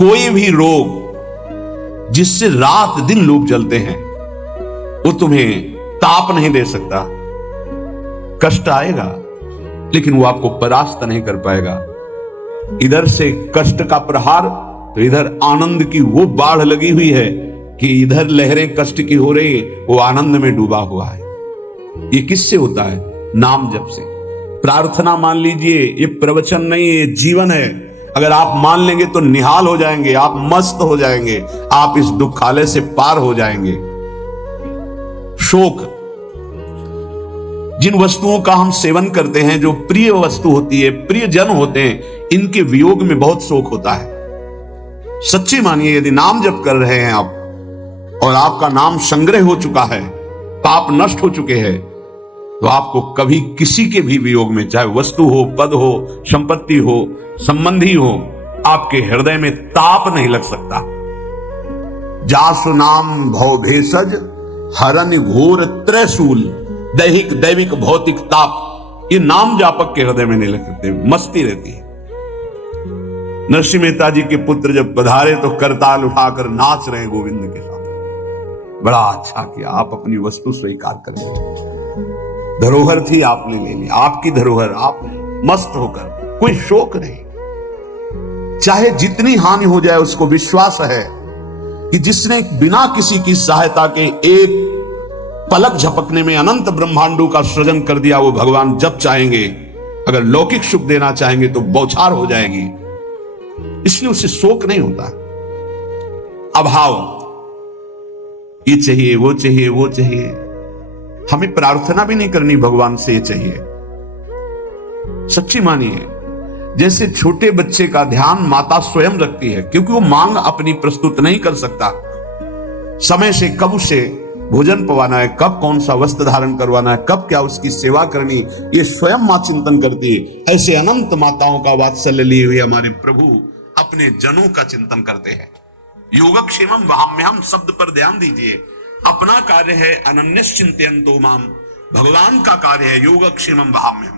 कोई भी रोग जिससे रात दिन लोग जलते हैं वो तुम्हें ताप नहीं दे सकता। कष्ट आएगा लेकिन वो आपको परास्त नहीं कर पाएगा। इधर से कष्ट का प्रहार तो इधर आनंद की वो बाढ़ लगी हुई है कि इधर लहरें कष्ट की हो रही, वो आनंद में डूबा हुआ है। ये किससे होता है? नाम जप से। प्रार्थना मान लीजिए, ये प्रवचन नहीं, ये जीवन है। अगर आप मान लेंगे तो निहाल हो जाएंगे, आप मस्त हो जाएंगे, आप इस दुखालय से पार हो जाएंगे। शोक, जिन वस्तुओं का हम सेवन करते हैं, जो प्रिय वस्तु होती है, प्रिय जन होते हैं, इनके वियोग में बहुत शोक होता है। सच्ची मानिए, यदि नाम जप कर रहे हैं आप और आपका नाम संग्रह हो चुका है, पाप नष्ट हो चुके हैं, तो आपको कभी किसी के भी वियोग में, चाहे वस्तु हो, पद हो, संपत्ति हो, संबंधी हो, आपके हृदय में ताप नहीं लग सकता। जासु नाम भव भेषज हरन घोर त्रैशूल, दैहिक दैविक भौतिक ताप, ये नाम जापक के हृदय में नहीं लग सकते, मस्ती रहती है। नरसिंह मेहता जी के पुत्र जब पधारे तो करताल उठाकर नाच रहे गोविंद के साथ। बड़ा अच्छा किया, आप अपनी वस्तु स्वीकार करें। धरोहर थी, आपने ले ली, आपकी धरोहर, आपने मस्त होकर, कोई शोक नहीं। चाहे जितनी हानि हो जाए, उसको विश्वास है कि जिसने बिना किसी की सहायता के एक पलक झपकने में अनंत ब्रह्मांडों का सृजन कर दिया, वो भगवान जब चाहेंगे, अगर लौकिक सुख देना चाहेंगे तो बौछार हो जाएगी। इसलिए उसे शोक नहीं होता। अभाव, ये चाहिए, वो चाहिए, वो चाहिए। हमें प्रार्थना भी नहीं करनी भगवान से ये चाहिए। सच्ची मानिए, जैसे छोटे बच्चे का ध्यान माता स्वयं रखती है, क्योंकि वो मांग अपनी प्रस्तुत नहीं कर सकता। समय से कब उसे भोजन पवाना है, कब कौन सा वस्त्र धारण करवाना है, कब क्या उसकी सेवा करनी, ये स्वयं मां चिंतन करती है। ऐसे अनंत माताओं का वात्सल्य लिए हुए हमारे प्रभु अपने जनों का चिंतन करते हैं। योगक्षेमम वहाम्यहम शब्द पर ध्यान दीजिए। अपना कार्य है अनन्यश्चिन्तयन्तो माम, भगवान का कार्य है योगक्षेमम वहाम्यहम।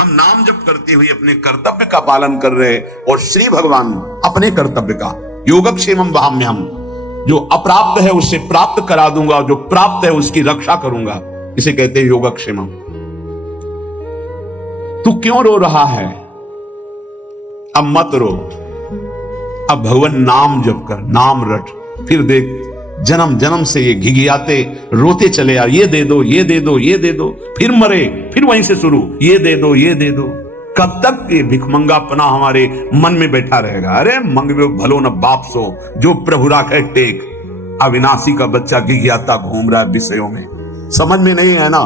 हम नाम जप करते हुए अपने कर्तव्य का पालन कर रहे और श्री भगवान अपने कर्तव्य का, योगक्षेमम वहाम्यहम, जो अप्राप्त है उसे प्राप्त करा दूंगा, जो प्राप्त है उसकी रक्षा करूंगा, इसे कहते हैं योगक्षेमम। तू क्यों रो रहा है? अब मत रो, अब भगवान नाम जप कर, नाम रट। फिर देख, जन्म जन्म से ये घिघियाते रोते चले आ, ये दे दो, ये दे दो, ये दे दो, फिर मरे, फिर वहीं से शुरू, ये दे दो, ये दे दो। कब तक ये भिखमंगापना हमारे मन में बैठा रहेगा? अरे मंगवे भलो न बाप सो, जो प्रभु राखे टेक। अविनाशी का बच्चा घिघियाता घूम रहा है विषयों में, समझ में नहीं है ना,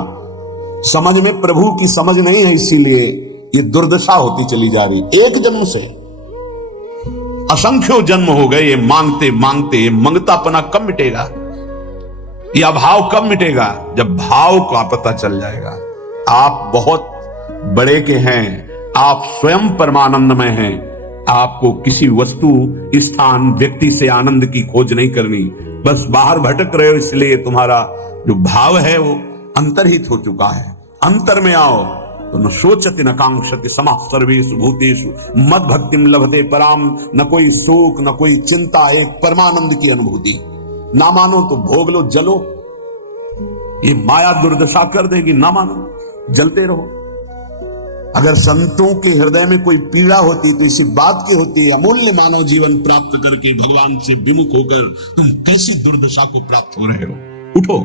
समझ में प्रभु की समझ नहीं है, इसीलिए ये दुर्दशा होती चली जा रही। एक जन्म से असंख्यों जन्म हो गए ये मांगते मांगते। ये मंगतापना कब मिटेगा? ये अभाव कब मिटेगा? जब भाव का पता चल जाएगा। आप बहुत बड़े के हैं, आप स्वयं परमानंदमय हैं। आपको किसी वस्तु, स्थान, व्यक्ति से आनंद की खोज नहीं करनी। बस बाहर भटक रहे हो, इसलिए तुम्हारा जो भाव है वो अंतर्हित हो चुका है। अंतर में आओ तो न सोचति न कांक्षति समः सर्वेषु भूतेषु मद भक्तिम लभते पराम। न कोई शोक, न कोई चिंता, एक परमानंद की अनुभूति। ना मानो तो भोग लो, जलो। ये माया दुर्दशा कर देगी। ना मानो, जलते रहो। अगर संतों के हृदय में कोई पीड़ा होती तो इसी बात की होती है, अमूल्य मानव जीवन प्राप्त करके भगवान से विमुख होकर तुम कैसी दुर्दशा को प्राप्त हो रहे हो। उठो।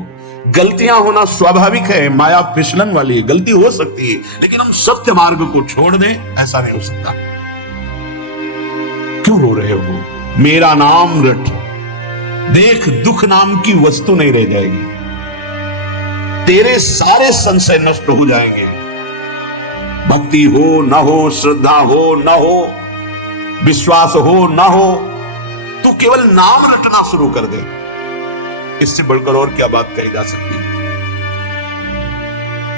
गलतियां होना स्वाभाविक है, माया फिसलन वाली है, गलती हो सकती है, लेकिन हम सत्य मार्ग को छोड़ दें, ऐसा नहीं हो सकता। क्यों रो रहे हो? मेरा नाम रट, देख दुख नाम की वस्तु नहीं रह जाएगी। तेरे सारे संशय नष्ट हो जाएंगे। भक्ति हो न हो, श्रद्धा हो न हो, विश्वास हो न हो, तू केवल नाम रटना शुरू कर दे। इससे बढ़कर और क्या बात कही जा सकती है?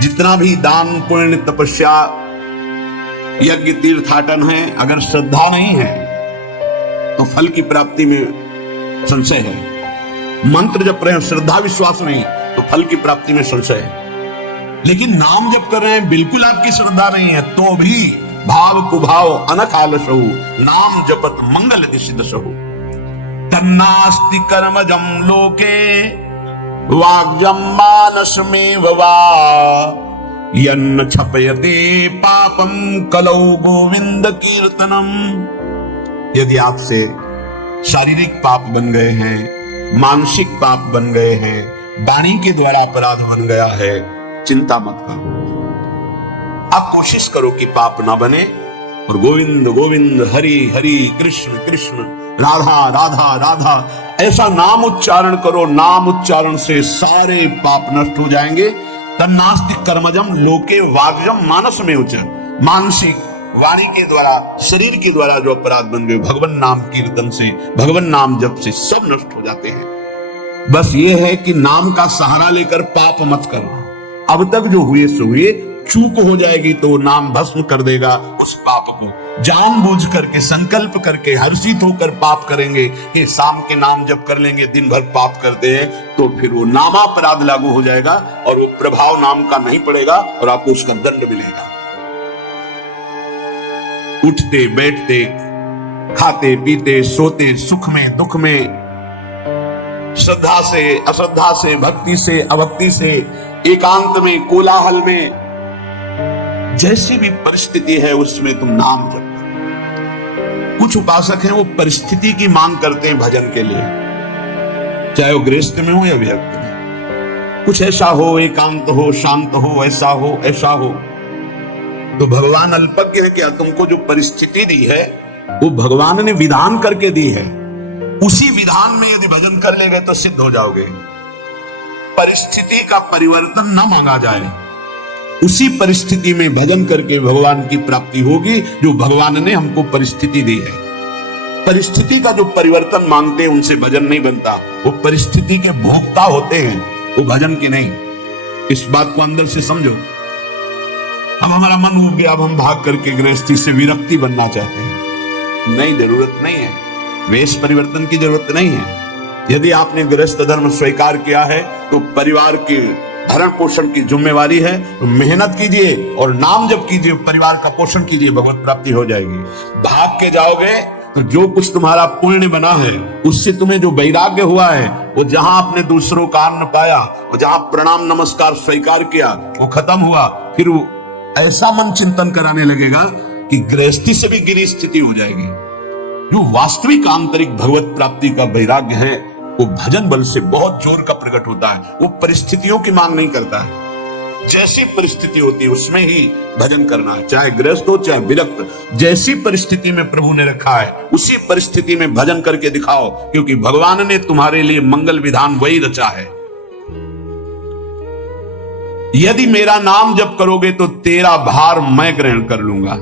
जितना भी दान, पुण्य, तपस्या, यज्ञ, तीर्थाटन है, अगर श्रद्धा नहीं है तो फल की प्राप्ति में संशय है। मंत्र जप रहे हैं, श्रद्धा विश्वास नहीं तो फल की प्राप्ति में संशय है। लेकिन नाम जप कर रहे हैं, बिल्कुल आपकी श्रद्धा नहीं है, तो भी भाव कुभाव अनख आलसहु, नाम जपत मंगल दिशि दशहु। तन्नास्ति कर्मजं लोके वाग्जं मानसमेव वा यन्न क्षपयते पापम कलौ गोविंद कीर्तनम। यदि आपसे शारीरिक पाप बन गए हैं, मानसिक पाप बन गए हैं, वाणी के द्वारा अपराध बन गया है, चिंता मत करो। आप कोशिश करो कि पाप ना बने और गोविंद गोविंद हरि हरि कृष्ण कृष्ण राधा राधा राधा ऐसा नाम उच्चारण करो। नाम उच्चारण से सारे पाप नष्ट हो जाएंगे। तन्नास्ति कर्मजम लोके वाग्जम मानस में उच्च, मानसिक वाणी के द्वारा शरीर के द्वारा जो अपराध बन गए, भगवान नाम कीर्तन से, भगवान नाम जप से सब नष्ट हो जाते हैं। बस ये है कि नाम का सहारा लेकर पाप मत करना। अब तक जो हुए सो हुए, चूक हो जाएगी तो नाम भस्म कर देगा उस पाप को। जानबूझ करके संकल्प करके हर्षित होकर पाप करेंगे कि शाम के नाम जब कर लेंगे, दिन भर पाप करते हैं, तो फिर वो नामापराध लागू हो जाएगा और वो प्रभाव नाम का नहीं पड़ेगा और आपको उसका दंड मिलेगा। उठते बैठते, खाते पीते, सोते, सुख में दुख में, श्रद्धा से अश्रद्धा से, भक्ति से अभक्ति से, एकांत में कोलाहल में, जैसी भी परिस्थिति है उसमें तुम नाम जप। कुछ उपासक हैं वो परिस्थिति की मांग करते हैं भजन के लिए, चाहे वो गृहस्थ में हो या विरक्त में। कुछ ऐसा हो, एकांत हो, शांत हो, ऐसा हो ऐसा हो। तो भगवान अल्पज्ञ है क्या? तुमको जो परिस्थिति दी है वो भगवान ने विधान करके दी है। उसी विधान में यदि भजन कर ले गए तो सिद्ध हो जाओगे। परिस्थिति का परिवर्तन न मांगा जाए, उसी परिस्थिति में भजन करके भगवान की प्राप्ति होगी जो भगवान ने हमको परिस्थिति दी है। परिस्थिति का जो परिवर्तन मांगते हैं उनसे भजन नहीं बनता। वो परिस्थिति के भोक्ता होते हैं, वो भजन के नहीं। इस बात को अंदर से समझो। अब हमारा मन हो गया, अब हम भाग करके गृहस्थी से विरक्ति बनना चाहते हैं। नहीं, जरूरत नहीं है। वेश परिवर्तन की जरूरत नहीं है। यदि आपने गृहस्थ धर्म स्वीकार किया है तो परिवार के भरण पोषण की जिम्मेवारी है। तो मेहनत कीजिए और नाम जप कीजिए, परिवार का पोषण कीजिए, भगवत प्राप्ति हो जाएगी। भाग के जाओगे तो जो कुछ तुम्हारा पुण्य बना है उससे तुम्हें जो वैराग्य हुआ है, वो जहां आपने दूसरों का अन्न पाया, वो जहां प्रणाम नमस्कार स्वीकार किया, वो खत्म हुआ। फिर वो ऐसा मन चिंतन कराने लगेगा कि गृहस्थी से भी गिरी स्थिति हो जाएगी। जो वास्तविक आंतरिक भगवत प्राप्ति का वैराग्य है वो भजन बल से बहुत जोर का प्रकट होता है। वो परिस्थितियों की मांग नहीं करता है। जैसी परिस्थिति होती है उसमें ही भजन करना है, चाहे गृहस्थ हो चाहे विरक्त। जैसी परिस्थिति में प्रभु ने रखा है उसी परिस्थिति में भजन करके दिखाओ, क्योंकि भगवान ने तुम्हारे लिए मंगल विधान वही रचा है। यदि मेरा नाम जप करोगे तो तेरा भार मैं ग्रहण कर लूंगा।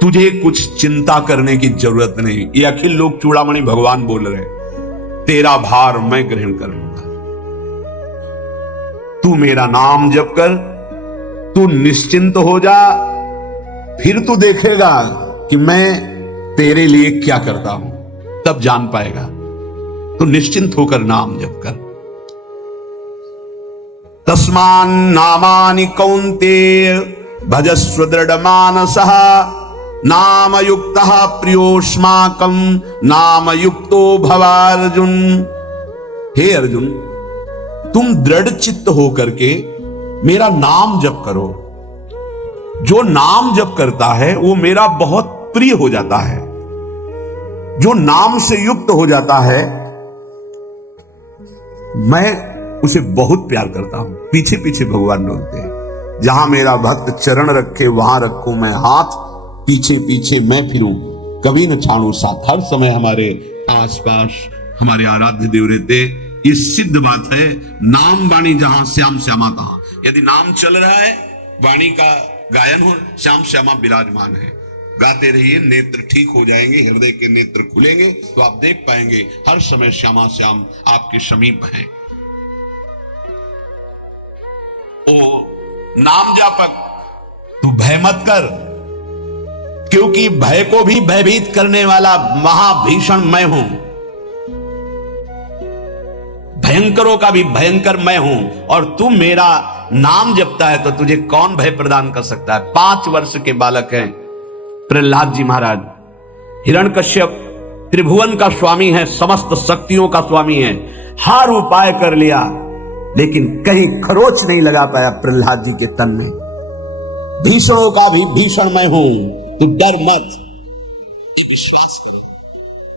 तुझे कुछ चिंता करने की जरूरत नहीं। ये अखिल लोक चूड़ामणि भगवान बोल रहे, तेरा भार मैं ग्रहण कर लूंगा। तू मेरा नाम जप कर, तू निश्चिंत हो जा, फिर तू देखेगा कि मैं तेरे लिए क्या करता हूं, तब जान पाएगा। तो निश्चिंत होकर नाम जप कर। तस्मान नामानि कौन्तेय भजस्व दृढ़ मानसः नाम युक्तः प्रियोष्माकं नाम युक्तो भवार्जुन। हे अर्जुन, तुम दृढ़ चित्त होकर के मेरा नाम जप करो। जो नाम जप करता है वो मेरा बहुत प्रिय हो जाता है। जो नाम से युक्त हो जाता है मैं उसे बहुत प्यार करता हूं। पीछे पीछे भगवान बोलते हैं, जहां मेरा भक्त चरण रखे वहां रखूं मैं हाथ, पीछे पीछे मैं फिरूं कभी न छाड़ू साथ। हर समय हमारे आसपास हमारे आराध्य देव रहते। ये सिद्ध बात है। नाम वाणी जहां श्याम श्यामा तहां। यदि नाम चल रहा है, वाणी का गायन हो, श्याम श्यामा विराजमान है। गाते रहिए, नेत्र ठीक हो जाएंगे, हृदय के नेत्र खुलेंगे तो आप देख पाएंगे हर समय श्यामा श्याम आपके समीप है। ओ नाम जापक, तू भय मत कर, क्योंकि भय को भी भयभीत करने वाला महाभीषण मैं हूं। भयंकरों का भी भयंकर मैं हूं, और तू मेरा नाम जपता है तो तुझे कौन भय प्रदान कर सकता है। 5 वर्ष के बालक हैं प्रहलाद जी महाराज। हिरण्यकश्यप त्रिभुवन का स्वामी है, समस्त शक्तियों का स्वामी है, हर उपाय कर लिया, लेकिन कहीं खरोच नहीं लगा पाया प्रहलाद जी के तन में। भीषणों का भी भीषण मैं हूं, तू डर मत, विश्वास करो,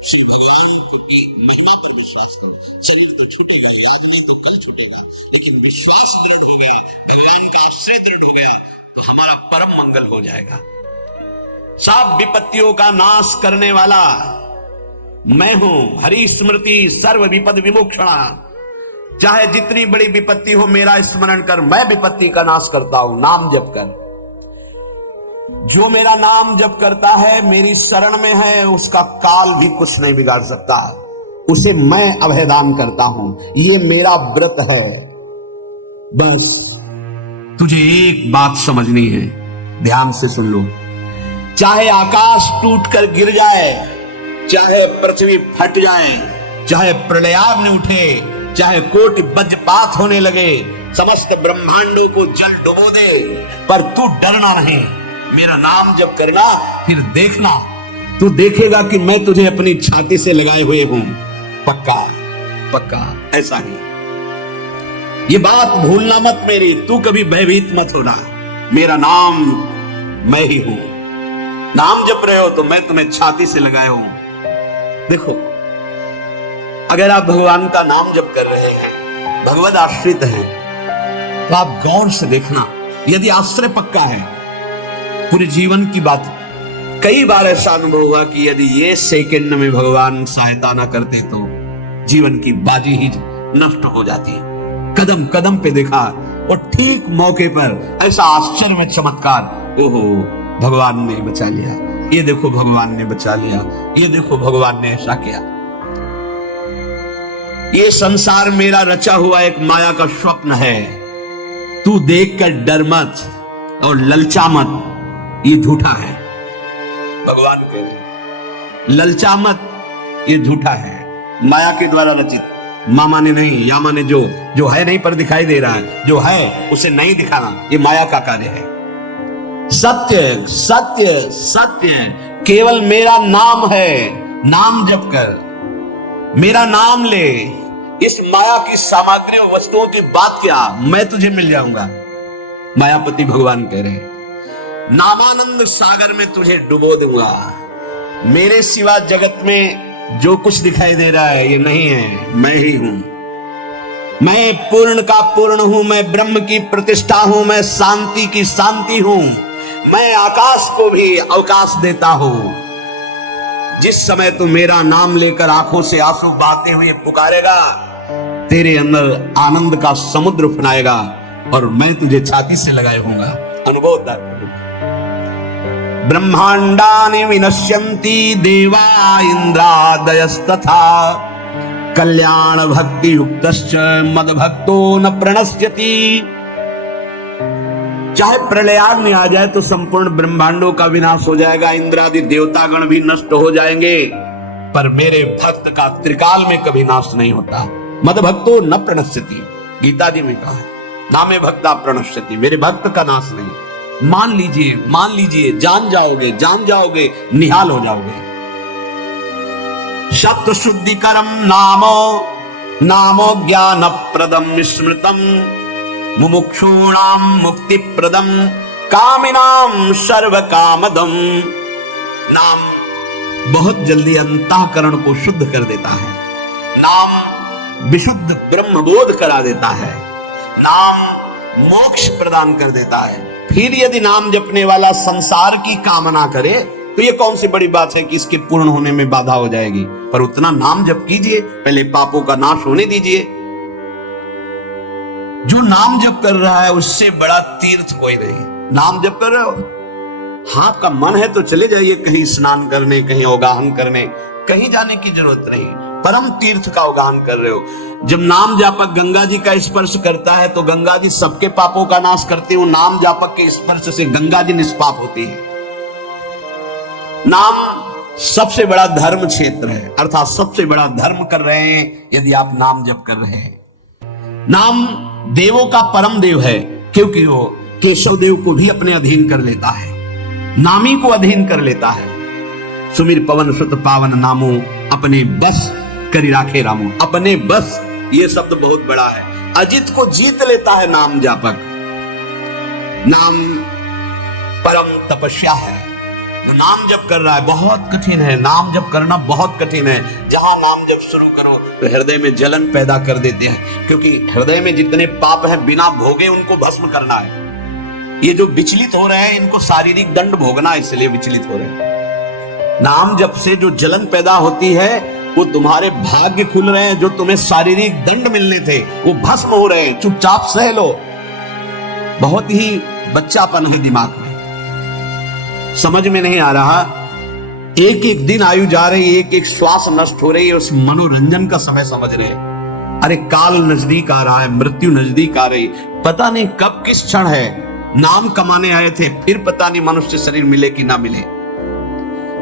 श्री भगवान की महिमा पर विश्वास करो। शरीर तो छूटेगा, आज नहीं तो कल छूटेगा, लेकिन विश्वास दृढ़ हो गया, भगवान का आश्रय दृढ़ हो गया, तो हमारा परम मंगल हो जाएगा। सब विपत्तियों का नाश करने वाला मैं हूं, हरि स्मृति सर्व विपद विमोक्षणा। चाहे जितनी बड़ी विपत्ति हो, मेरा स्मरण कर, मैं विपत्ति का नाश करता हूं। नाम जप कर, जो मेरा नाम जप करता है, मेरी शरण में है, उसका काल भी कुछ नहीं बिगाड़ सकता, उसे मैं अभयदान करता हूं। ये मेरा व्रत है। बस तुझे एक बात समझनी है, ध्यान से सुन लो। चाहे आकाश टूटकर गिर जाए, चाहे पृथ्वी फट जाए, चाहे प्रलयाग्नि उठे, चाहे कोटि वज्रपात होने लगे, समस्त ब्रह्मांडों को जल डुबो दे, पर तू डरना नहीं। मेरा नाम जप करना, फिर देखना, तू देखेगा कि मैं तुझे अपनी छाती से लगाए हुए हूं। पक्का पक्का ऐसा ही। ये बात भूलना मत मेरी, तू कभी भयभीत मत होना। मेरा नाम मैं ही हूं। नाम जप रहे हो तो मैं तुम्हें छाती से लगाए हूं। देखो, अगर आप भगवान का नाम जप कर रहे हैं, भगवद आश्रित हैं, तो आप गौर से देखना। यदि आश्रय पक्का है, पूरे जीवन की बात, कई बार ऐसा अनुभव हुआ कि यदि ये सेकंड में भगवान सहायता ना करते तो जीवन की बाजी ही नष्ट हो जाती है। कदम कदम पे देखा, और ठीक मौके पर ऐसा आश्चर्य में चमत्कार, ओहो भगवान ने बचा लिया, ये देखो भगवान ने बचा लिया, ये देखो भगवान ने ऐसा किया। ये संसार मेरा रचा हुआ एक माया का स्वप्न है, तू देखकर डर मत और ललचा मत, ये झूठा है। भगवान कह रहे ललचा मत, ये झूठा है, माया के द्वारा रचित। मामा ने नहीं, यामा ने जो है नहीं पर दिखाई दे रहा है, जो है उसे नहीं दिखाना, ये माया का कार्य है। सत्य सत्य सत्य केवल मेरा नाम है। नाम जप कर, मेरा नाम ले, इस माया की सामग्री और वस्तुओं की बात क्या, मैं तुझे मिल जाऊंगा। मायापति भगवान कह रहे हैं, नामानंद सागर में तुझे डुबो दूंगा। मेरे सिवा जगत में जो कुछ दिखाई दे रहा है ये नहीं है, मैं ही हूं। मैं पूर्ण का पूर्ण हूं, मैं ब्रह्म की प्रतिष्ठा हूं, मैं शांति की शांति हूं, मैं आकाश को भी अवकाश देता हूं। जिस समय तू मेरा नाम लेकर आंखों से आंसू बहाते हुए पुकारेगा, तेरे अंदर आनंद का समुद्र फनाएगा और मैं तुझे छाती से लगाए होऊंगा। अनुभव ब्रह्मांडानि विनश्यन्ति देवा इंद्रादयस्तथा कल्याण भक्ति युक्तश्च मद भक्तो न प्रणश्यति। चाहे प्रलयाग्नि आ जाए तो संपूर्ण ब्रह्मांडों का विनाश हो जाएगा, इंद्रादि देवतागण भी नष्ट हो जाएंगे, पर मेरे भक्त का त्रिकाल में कभी नाश नहीं होता। मद भक्तो न प्रणश्यति, गीता जी में कहा है, नामे भक्ता प्रणश्यति, मेरे भक्त का नाश नहीं। मान लीजिए, जान जाओगे, निहाल हो जाओगे। सत्य शुद्धिकरम नामो ज्ञान प्रदम स्मृतम मुमुक्षूणाम मुक्ति प्रदम कामिनाम सर्व कामदम। नाम बहुत जल्दी अंतःकरण को शुद्ध कर देता है, नाम विशुद्ध ब्रह्मबोध करा देता है, नाम मोक्ष प्रदान कर देता है। फिर यदि नाम जपने वाला संसार की कामना करे तो ये कौन सी बड़ी बात है कि इसके पूर्ण होने में बाधा हो जाएगी। पर उतना नाम जप कीजिए, पहले पापों का नाश होने दीजिए। जो नाम जप कर रहा है उससे बड़ा तीर्थ कोई नहीं। नाम जप कर रहे हो, हाँ आपका मन है तो चले जाइए कहीं स्नान करने, कहीं अवगाहन करने, कहीं जाने की जरूरत नहीं, परम तीर्थ का अवगाहन कर रहे हो। जब नाम जापक गंगा जी का स्पर्श करता है तो गंगा जी सबके पापों का नाश करती हूँ, नाम जापक के स्पर्श से गंगा जी निष्पाप होती है। नाम सबसे बड़ा धर्म क्षेत्र है, अर्थात सबसे बड़ा धर्म कर रहे हैं यदि आप नाम जप कर रहे हैं। नाम देवों का परम देव है, क्योंकि वो केशव देव को भी अपने अधीन कर लेता है, नामी को अधीन कर लेता है। सुमिर पवन सुत पावन नामो, अपने बस करी राखे रामो। अपने बस, ये शब्द बहुत बड़ा है। अजित को जीत लेता है नाम जापक। नाम परम तपस्या है। तो नाम जप कर रहा है, बहुत कठिन है। नाम जप करना बहुत कठिन है। जहां नाम जप शुरू करो तो हृदय में जलन पैदा कर देते हैं, क्योंकि हृदय में जितने पाप हैं बिना भोगे उनको भस्म करना है। ये जो विचलित हो रहे हैं इनको शारीरिक दंड भोगना है, इसलिए विचलित हो रहे हैं। नाम जप से जो जलन पैदा होती है वो तुम्हारे भाग्य खुल रहे हैं, जो तुम्हें शारीरिक दंड मिलने थे वो भस्म हो रहे हैं। चुपचाप सह लो। बहुत ही बच्चापन है दिमाग में, समझ में नहीं आ रहा। एक एक दिन आयु जा रही, एक एक श्वास नष्ट हो रही है, उस मनोरंजन का समय समझ रहे हैं। अरे काल नजदीक आ रहा है, मृत्यु नजदीक आ रही, पता नहीं कब किस क्षण है। नाम कमाने आए थे, फिर पता नहीं मनुष्य शरीर मिले कि ना मिले।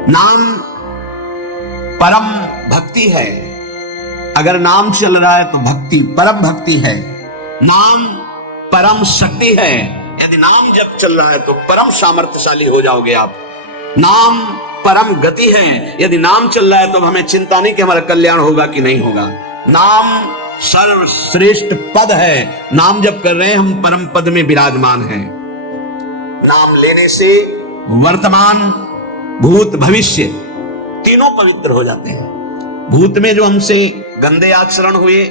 नाम परम भक्ति है। अगर नाम चल रहा है तो भक्ति परम भक्ति है। नाम परम शक्ति है। यदि नाम जब चल रहा है तो परम सामर्थ्यशाली हो जाओगे आप। नाम परम गति है। यदि नाम चल रहा है तो हमें चिंता नहीं कि हमारा कल्याण होगा कि नहीं होगा। नाम सर्वश्रेष्ठ पद है। नाम जब कर रहे हैं हम परम पद में विराजमान हैं। नाम लेने से वर्तमान, भूत, भविष्य तीनों पवित्र हो जाते हैं। भूत में जो हमसे गंदे आचरण हुए,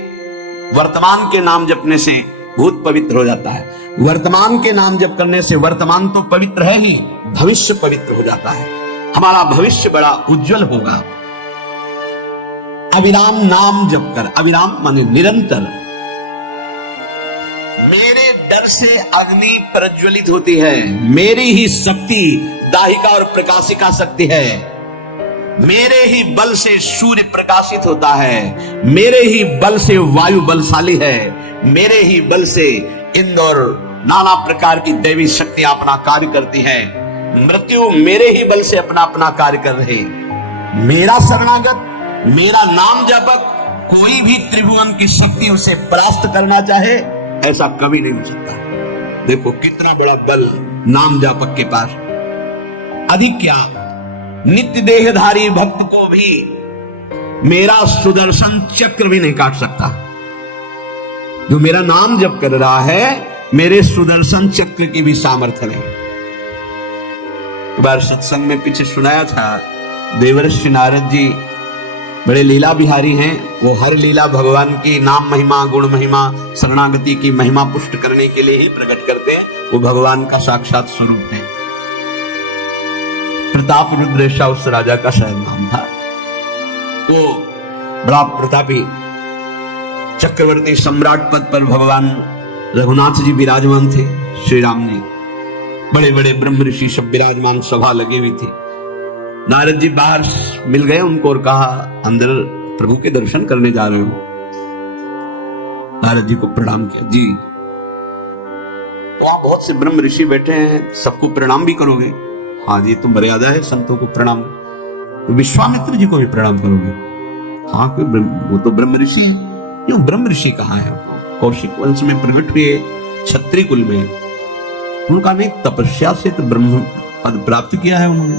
वर्तमान के नाम जपने से भूत पवित्र हो जाता है। वर्तमान के नाम जप करने से वर्तमान तो पवित्र है ही, भविष्य पवित्र हो जाता है। हमारा भविष्य बड़ा उज्जवल होगा। अविराम नाम जप कर, अविराम माने निरंतर। मेरे डर से अग्नि प्रज्वलित होती है, मेरी ही शक्ति दाहिका और प्रकाशिका शक्ति है। मेरे ही बल से सूर्य प्रकाशित होता है, मेरे ही बल से वायु बलशाली है, मेरे ही बल से इंद्र और नाना प्रकार की दैवी शक्तियां अपना कार्य करती है। मृत्यु मेरे ही बल से अपना अपना कार्य कर रहे। मेरा शरणागत, मेरा नाम जपक, कोई भी त्रिभुवन की शक्ति उसे परास्त करना चाहे ऐसा कभी नहीं हो सकता। देखो कितना बड़ा बल नाम जापक के पास। अधिक क्या, नित्य देहधारी भक्त को भी मेरा सुदर्शन चक्र भी नहीं काट सकता। जो मेरा नाम जप कर रहा है, मेरे सुदर्शन चक्र की भी सामर्थ्य नहीं। एक बार सत्संग में पीछे सुनाया था, देवर्षि नारद जी बड़े लीला बिहारी हैं। वो हर लीला भगवान की नाम महिमा, गुण महिमा, शरणागति की महिमा पुष्ट करने के लिए ही प्रकट करते हैं। वो भगवान का साक्षात स्वरूप है। प्रताप रुद्र ऐसा उस राजा का शायद नाम था। वो बड़ा प्रतापी चक्रवर्ती सम्राट पद पर भगवान रघुनाथ जी विराजमान थे। श्री राम जी, बड़े बड़े ब्रह्म ऋषि सब विराजमान, सभा लगी हुई थी। नारद जी बाहर मिल गए उनको और कहा, अंदर प्रभु के दर्शन करने जा रहे हो। नारद जी को प्रणाम किया। जी, वहां बहुत से ब्रह्म ऋषि बैठे हैं, सबको प्रणाम भी करोगे? हाँ जी, तो मर्यादा है संतों को प्रणाम। तो विश्वामित्र जी को भी प्रणाम करोगे? हाँ, वो तो ब्रह्म ऋषि है। क्यों ब्रह्म ऋषि कहाँ है? कौशिक वंश में प्रकट हुए, क्षत्रिय कुल में। उनका नहीं, तपस्या से तो ब्रह्म पद प्राप्त किया है उन्होंने।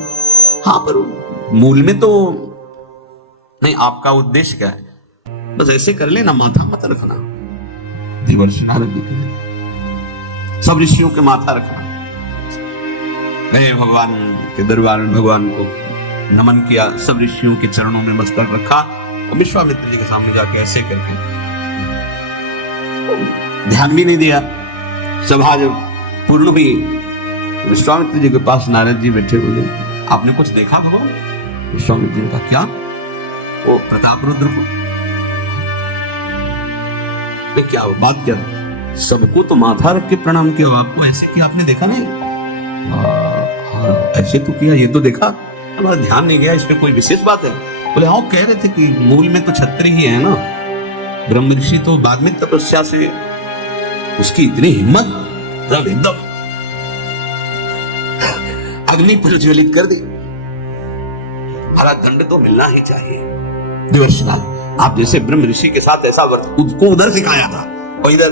हाँ, पर मूल में तो नहीं। आपका उद्देश्य क्या है? बस ऐसे कर लेना, माथा मत रखना। देवर्षि नारद जी, सब ऋषियों के माथा रखना। गए भगवान के दरबार में, भगवान को नमन किया, सब ऋषियों के चरणों में मस्तक रखा और विश्वामित्र जी के सामने जाके ऐसे करके ध्यान भी नहीं दिया। सभा जब पूर्ण हुई, विश्वामित्र जी के पास नारद जी बैठे, बोले, आपने कुछ देखा भगवान? विश्वामित्र जी का क्या? वो प्रताप रुद्र को। क्या बात क्या? सबको तो माथा रख के प्रणाम किया, आपको ऐसे किया, आपने देखा नहीं? हाँ, ऐसे तो किया, ये तो देखा, हमारा ध्यान नहीं गया, इसमें कोई विशेष बात है? बोले हाँ, कह रहे थे कि मूल में तो क्षत्रिय ही है ना, ब्रह्म ऋषि तो बाद में तपस्या से, उसकी इतनी हिम्मत, तब एकदम अग्नि प्रज्वलित कर दी। हमारा दंड तो मिलना ही चाहिए। देवर्षि नारद, आप जैसे ब्रह्म ऋषि के साथ ऐसा उसको उधर सिखाया था और इधर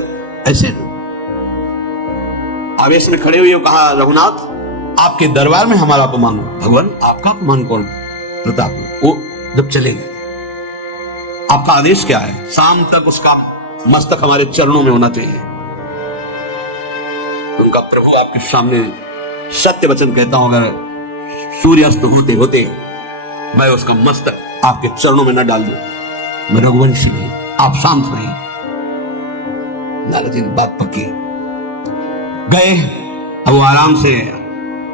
ऐसे आवेश में खड़े हुए कहा, रघुनाथ आपके दरबार में हमारा अपमान हो। भगवान आपका अपमान कौन? प्रताप वो जब चले गए, आपका आदेश क्या है? शाम तक उसका मस्तक हमारे चरणों में होना चाहिए। उनका प्रभु आपके सामने सत्य वचन कहता हूं, अगर सूर्यास्त होते होते मैं उसका मस्तक आपके चरणों में न डाल दूं, मैं रघुवंशी नहीं, आप शांत रहिए। नारद जी ने बात पक्की, गए। अब वो आराम से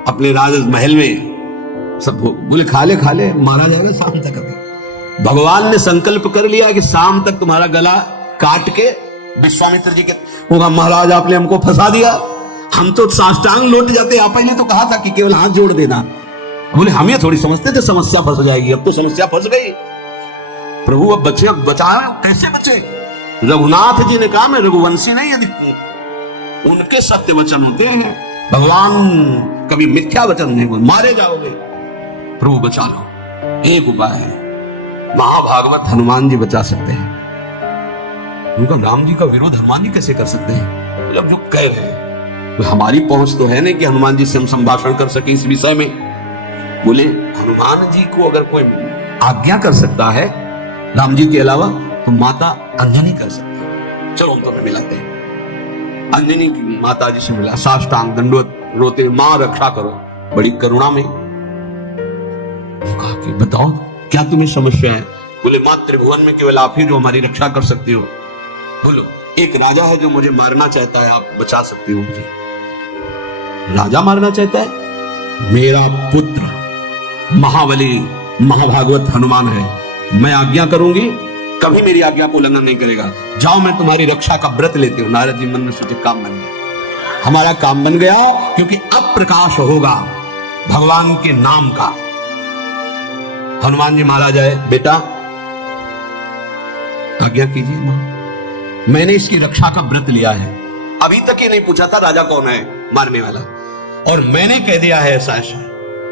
अपने राज महल में सब बोले खा ले मारा जाएगा शाम तक। अभी भगवान ने संकल्प कर लिया कि शाम तक तुम्हारा गला काट के विश्वामित्र जी के होगा। महाराज आपने हमको फंसा दिया, हम तो साष्टांग लौट जाते। आप ने तो कहा था कि केवल हाथ जोड़ देना। बोले हम ये थोड़ी समझते थे समस्या फंस जाएगी, अब तो समस्या फंस गई। प्रभु अब बचे, बचाए कैसे बचे? रघुनाथ जी ने कहा मैं रघुवंशी नहीं, यदि उनके सत्य वचन होते हैं, भगवान कभी मिथ्या वचन नहीं बोले, मारे जाओगे। प्रभु बचा लो। एक उपाय है, महाभागवत हनुमान जी बचा सकते हैं। उनका राम जी का विरोध हनुमान जी कैसे कर सकते हैं? मतलब जो कह रहे हैं तो हमारी पहुंच तो है नहीं कि हनुमान जी से हम संभाषण कर सके इस विषय में। बोले हनुमान जी को अगर कोई आज्ञा कर सकता है राम जी के अलावा, तो माता अंजनी कर सकती है। चलो हम तुम्हें मिलाते हैं। अंजनी की माता जी से मिला, साष्टांग दंडवत रोते, मां रक्षा करो, बड़ी करुणा में कहा कि बताओ क्या तुम्हें समस्या है? बोले मां त्रिभुवन में केवल आप ही जो हमारी रक्षा कर सकती हो। बोलो एक राजा है जो मुझे मारना चाहता है, आप बचा सकती हो मुझे? राजा मारना चाहता है? मेरा पुत्र महाबली महाभागवत हनुमान है, मैं आज्ञा करूंगी, कभी मेरी आज्ञा को उल्लंघन नहीं करेगा। जाओ मैं तुम्हारी रक्षा का व्रत लेती हूं। नारद जी मन में सोचे काम बन गया, हमारा काम बन गया, क्योंकि अब प्रकाश होगा भगवान के नाम का। हनुमान जी महाराज आए, बेटा आज्ञा कीजिए मां, मैंने इसकी रक्षा का व्रत लिया है। अभी तक ये नहीं पूछा था राजा कौन है मारने वाला, और मैंने कह दिया है ऐसा ऐसा।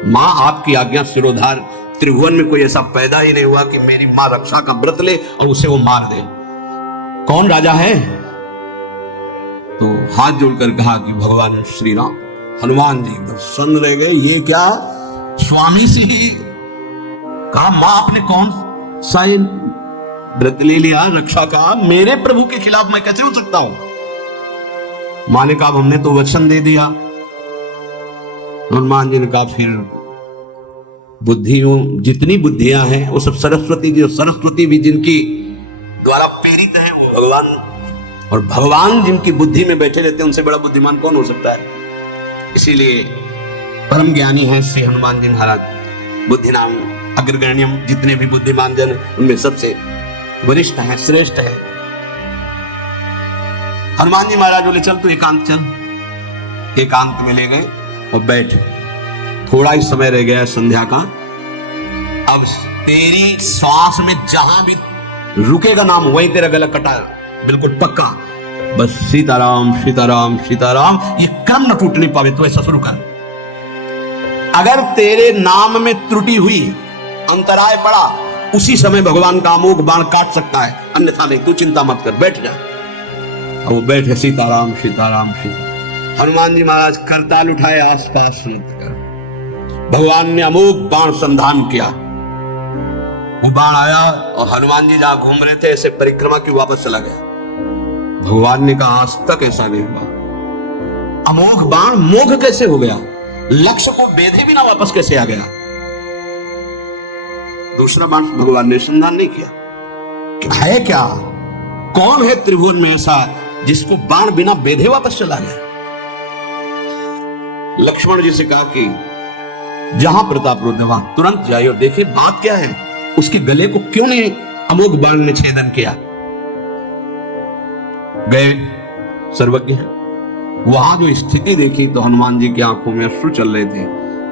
मां आपकी आज्ञा सिरोधार, त्रिभुवन में कोई ऐसा पैदा ही नहीं हुआ कि मेरी मां रक्षा का व्रत ले और उसे वो मार दे। कौन राजा है? तो हाथ जोड़कर कहा कि भगवान श्री राम। हनुमान जी एकदम सुन रह गए, ये क्या स्वामी से ही कहा, मां आपने कौन सा व्रत ले लिया रक्षा का? मेरे प्रभु के खिलाफ मैं कैसे हो सकता हूं? मां ने कहा हमने तो वचन दे दिया। हनुमान जी ने कहा फिर बुद्धियों जितनी बुद्धियां हैं वो सब सरस्वती जी, सरस्वती भी जिनकी द्वारा प्रेरित है वो भगवान, और भगवान जिनकी बुद्धि में बैठे रहते हैं उनसे बड़ा बुद्धिमान कौन हो सकता है? इसीलिए परम ज्ञानी है श्री हनुमान जी महाराज, बुद्धिनाम अग्रगण्यम, जितने भी बुद्धिमान जन उनमें सबसे वरिष्ठ है, श्रेष्ठ है। हनुमान जी महाराज बोले चल तू एकांत चल। एकांत में ले गए और बैठ। थोड़ा ही समय रह गया संध्या का। अब तेरी श्वास में जहां भी रुकेगा नाम, वही तेरा गला कटा बिल्कुल पक्का। बस सीताराम सीताराम सीताराम, ये क्रम न टूटने पावे तो ऐसा शुरू कर। अगर तेरे नाम में त्रुटि हुई, अंतराय पड़ा, उसी समय भगवान का अमोघ बाण काट सकता है, अन्यथा नहीं। तू चिंता मत कर, बैठ जा। अब वो बैठे, सीताराम सीताराम सीताराम। हनुमान जी महाराज करताल उठाए, आसपास मत कर। भगवान ने अमोघ बाण संधान किया। वो बाण आया और हनुमान जी जहां घूम रहे थे ऐसे परिक्रमा की वापस चला गया। भगवान ने कहा आज तक ऐसा नहीं हुआ। अमोघ बाण मोघ कैसे हो गया? लक्ष्य को बेधे बिना वापस कैसे आ गया? दूसरा बाण भगवान ने संधान नहीं किया। है क्या? कौन है त्रिभुवन में ऐसा जिसको बाण बिना बेधे वापस चला गया? लक्ष्मण जी से कहा कि जहां प्रताप रुद्र वहां तुरंत जाइए और देखिए बात क्या है, उसके गले को क्यों नहीं अमोघ बाण ने छेदन किया। गए, सर्वज्ञ वहां जो स्थिति देखी तो हनुमान जी की आंखों में अश्रु चल रहे थे।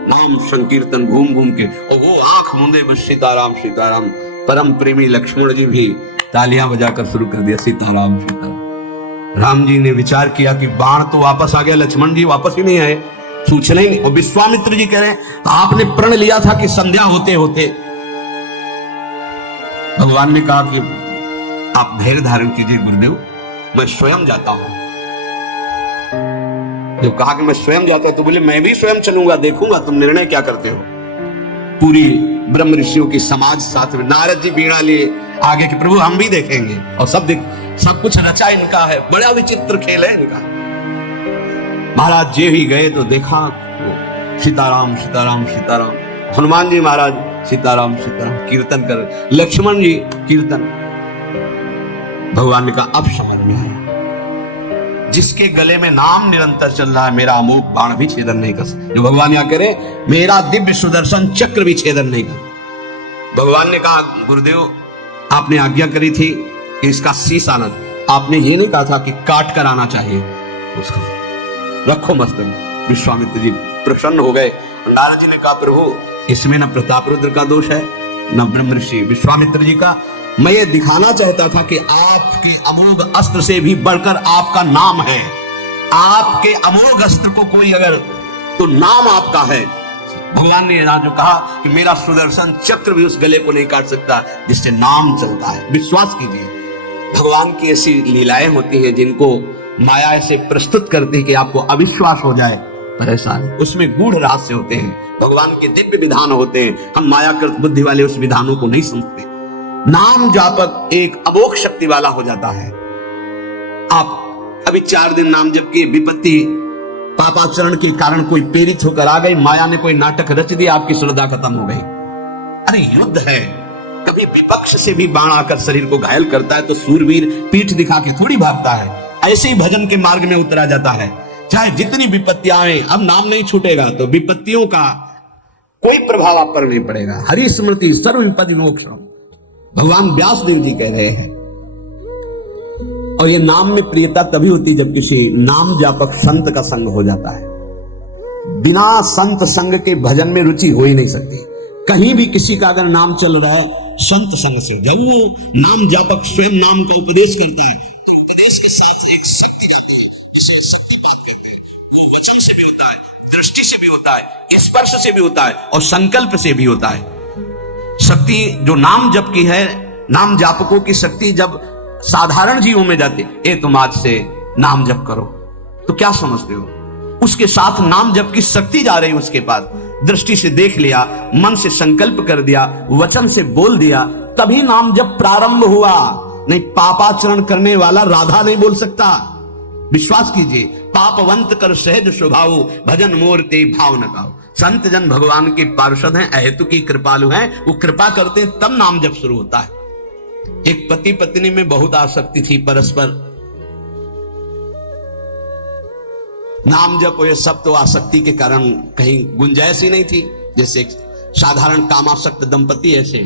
नाम संकीर्तन घूम घूम के, और वो आंख मूंदे बस सीताराम सीताराम। परम प्रेमी लक्ष्मण जी भी तालियां बजाकर शुरू कर दिया, सीताराम सीताराम। राम जी ने विचार किया कि बाण तो वापस आ गया, लक्ष्मण जी वापस ही नहीं आए, सूचना ही नहीं। और विश्वामित्र जी कह रहे हैं आपने प्रण लिया था कि संध्या होते होते। भगवान ने कहा कि आप धैर्य धारण कीजिए गुरुदेव, मैं स्वयं जाता हूं। जब कहा कि मैं स्वयं जाता हूं तो बोले मैं भी स्वयं चलूंगा, देखूंगा तुम निर्णय क्या करते हो। पूरी ब्रह्म ऋषियों की समाज साथ में, नारद जी बीड़ा लिए आगे कि प्रभु हम भी देखेंगे, और सब कुछ रचा इनका है, बड़ा विचित्र खेल है इनका। महाराज जे ही गए तो देखा सीताराम सीताराम सीताराम, हनुमान जी महाराज सीताराम सीताराम कीर्तन कर, लक्ष्मण जी कीर्तन। भगवान ने कहा अब समझ में आया, जिसके गले में नाम निरंतर चल रहा है, मेरा अमोघ बाण भी छेदन नहीं कर सकता। जो भगवान यहां करे, मेरा दिव्य सुदर्शन चक्र भी छेदन नहीं कर। भगवान ने कहा गुरुदेव आपने आज्ञा करी थी कि इसका शीश आना, आपने ये नहीं कहा था कि काट कर आना चाहिए उसको, रखो मस्तक। विश्वामित्र जी प्रसन्न हो गए। नारद जी ने कहा प्रभु इसमें न प्रताप रुद्र का दोष है न ब्रह्म ऋषि विश्वामित्र जी का, मैं ये दिखाना चाहता था कि आपके अमोघ अस्त्र से भी बढ़कर आपका नाम है। आपके अमोघ अस्त्र को कोई अगर, तो नाम आपका है। भगवान ने जो कहा कि मेरा सुदर्शन चक्र भी उस गले को नहीं काट सकता जिससे नाम चलता है। विश्वास कीजिए, भगवान की ऐसी लीलाएं होती हैं जिनको माया ऐसे प्रस्तुत करती है कि आपको अविश्वास हो जाए, परेशान। उसमें गूढ़ रहस्य होते हैं, भगवान के दिव्य विधान होते हैं। हम मायाकृत बुद्धि वाले उस विधानों को नहीं समझते। नाम जापक एक अमोघ शक्ति वाला हो जाता है। आप अभी 4 दिन नाम जप की, विपत्ति पापाचरण के कारण कोई प्रेरित होकर आ गई, माया ने कोई नाटक रच दिया, आपकी श्रद्धा खत्म हो गई। अरे युद्ध है, कभी विपक्ष से भी बाण आकर शरीर को घायल करता है तो सूरवीर पीठ दिखा के थोड़ी भागता है। ऐसे ही भजन के मार्ग में उतरा जाता है, चाहे जितनी विपत्तियां आए, अब नाम नहीं छूटेगा तो विपत्तियों का कोई प्रभाव आप पर नहीं पड़ेगा। हरि स्मृति सर्व विपत्ति मोक्षम, भगवान व्यासदेव जी कह रहे हैं। और ये नाम में प्रियता तभी होती जब किसी नाम जापक संत का संग हो जाता है। बिना संत संग के भजन में रुचि हो ही नहीं सकती। कहीं भी किसी का अगर नाम चल रहा है संत संग से, जब वो नाम जापक स्वयं नाम का उपदेश करता है, उपदेश के साथ एक शक्ति आती है, जिसे शक्ति प्राप्त करते हैं। वो वचन से भी होता है, दृष्टि से भी होता है, स्पर्श से भी होता है और संकल्प से भी होता है। शक्ति जो नाम जप की है, नाम जापकों की शक्ति जब साधारण जीवों में जाती है, ए तुम आज से नाम जप करो, तो क्या समझते हो? उसके साथ नाम जप की शक्ति जा रही है उसके पास। दृष्टि से देख लिया, मन से संकल्प कर दिया, वचन से बोल दिया, तभी नाम जप प्रारंभ हुआ। नहीं, पापाचरण करने वाला राधा नहीं बोल सकता। विश्वास कीजिए, पापवंत कर सहज स्वभाव, भजन मोर ते भाव न गाओ। संत जन भगवान के पार्षद हैं, अहेतु की कृपालु हैं, वो कृपा करते हैं तब नाम जप शुरू होता है। एक पति पत्नी में बहुत आसक्ति थी परस्पर, नाम जप ये सब तो आसक्ति के कारण कहीं गुंजाइश ही नहीं थी, जैसे साधारण कामासक्त दंपति। ऐसे